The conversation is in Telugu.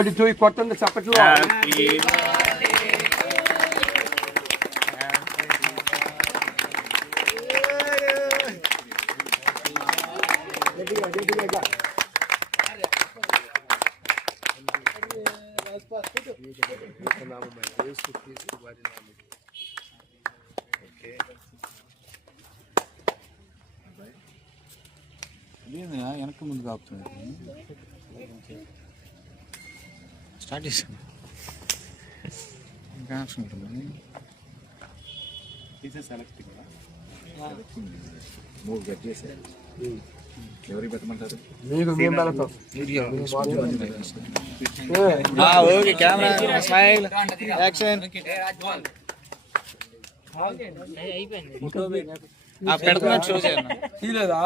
ఒకటి టూ కొట్టండి చప్పట్లు. వెనక ముందు కాపుతుంది స్టార్ట్ చేసాను ఇంకా ఆప్షన్ ఉంటుంది? మూడు కట్ చేశారు. ఎవరికి పెట్టమంటారు? మీకు మేము వెళ్తాం ఓకే కెమెరా స్మైల్ యాక్షన్ పెడుతున్నట్టు చేయండి తీలేదా